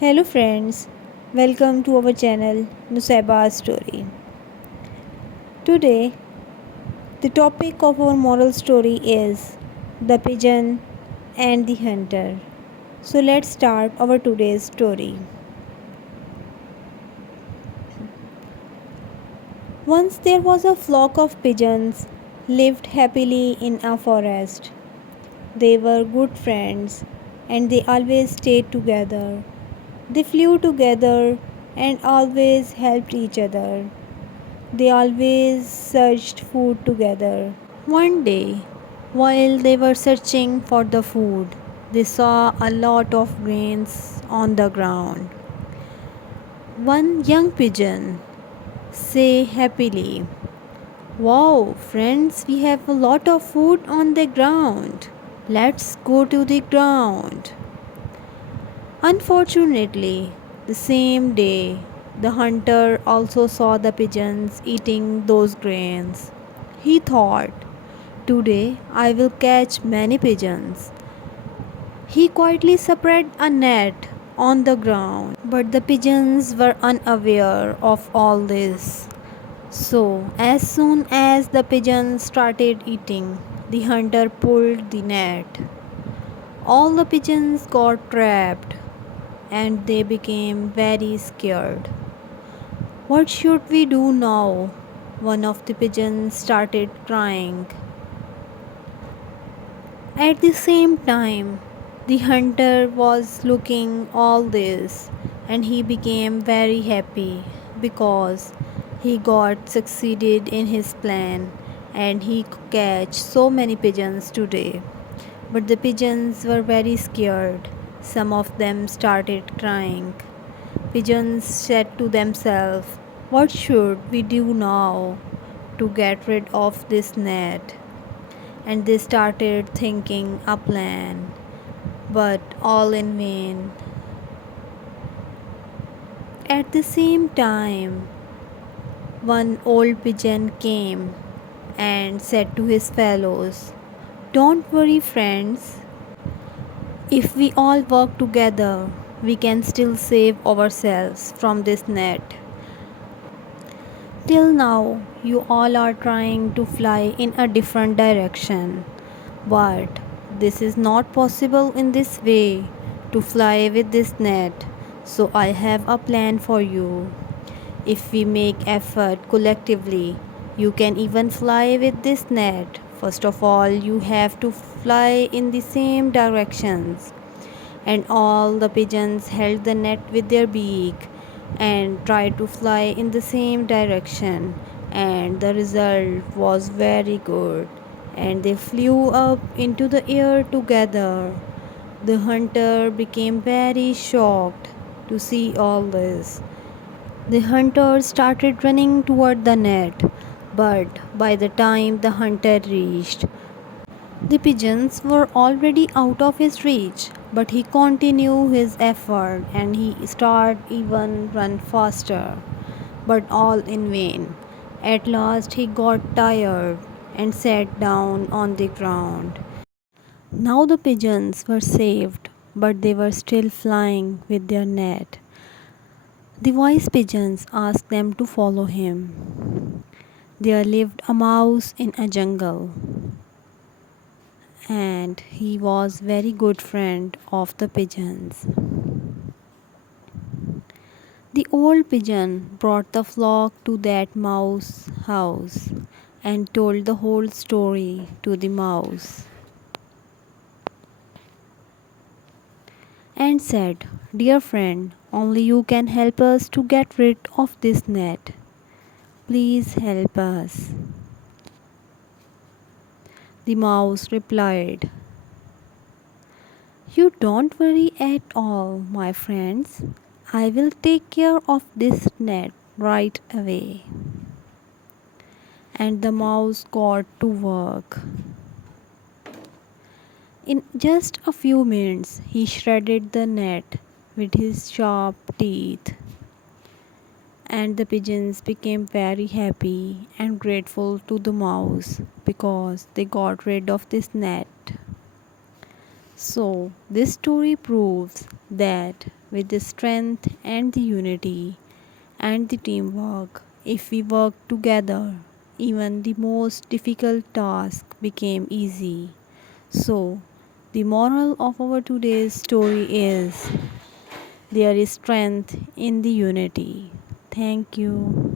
Hello friends, welcome to our channel Nusybahsstories. Today, the topic of our moral story is the pigeon and the hunter. So let's start our today's story. Once there was a flock of pigeons lived happily in a forest. They were good friends and they always stayed together. They flew together and always helped each other. They always searched food together. One day, while they were searching for the food, they saw a lot of grains on the ground. One young pigeon said happily, "Wow, friends, we have a lot of food on the ground. Let's go to the ground." Unfortunately, the same day, the hunter also saw the pigeons eating those grains. He thought, "Today I will catch many pigeons." He quietly spread a net on the ground, but the pigeons were unaware of all this. So, as soon as the pigeons started eating, the hunter pulled the net. All the pigeons got trapped and they became very scared. "What should we do now?" One of the pigeons started crying. At the same time, the hunter was looking all this and he became very happy because he got succeeded in his plan and he could catch so many pigeons today. But the pigeons were very scared. Some of them started crying. Pigeons said to themselves, "What should we do now to get rid of this net?" And they started thinking a plan, but all in vain. At the same time, one old pigeon came and said to his fellows, "Don't worry, friends. If we all work together, we can still save ourselves from this net. Till now, you all are trying to fly in a different direction, but this is not possible in this way to fly with this net. So I have a plan for you. If we make effort collectively, you can even fly with this net. First of all, you have to fly in the same directions." And all the pigeons held the net with their beak and tried to fly in the same direction, and the result was very good, and they flew up into the air together. The hunter became very shocked to see all this. The hunter started running toward the net, but by the time the hunter reached, the pigeons were already out of his reach, but he continued his effort and he started even run faster, but all in vain. At last he got tired and sat down on the ground. Now the pigeons were saved, but they were still flying with their net. The wise pigeons asked them to follow him. There lived a mouse in a jungle, and he was very good friend of the pigeons. The old pigeon brought the flock to that mouse house and told the whole story to the mouse and said, "Dear friend, only you can help us to get rid of this net. Please help us." The mouse replied, "You don't worry at all, my friends. I will take care of this net right away." And the mouse got to work. In just a few minutes, he shredded the net with his sharp teeth. And the pigeons became very happy and grateful to the mouse because they got rid of this net. So, this story proves that with the strength and the unity and the teamwork, if we work together, even the most difficult task became easy. So, the moral of our today's story is there is strength in the unity. Thank you.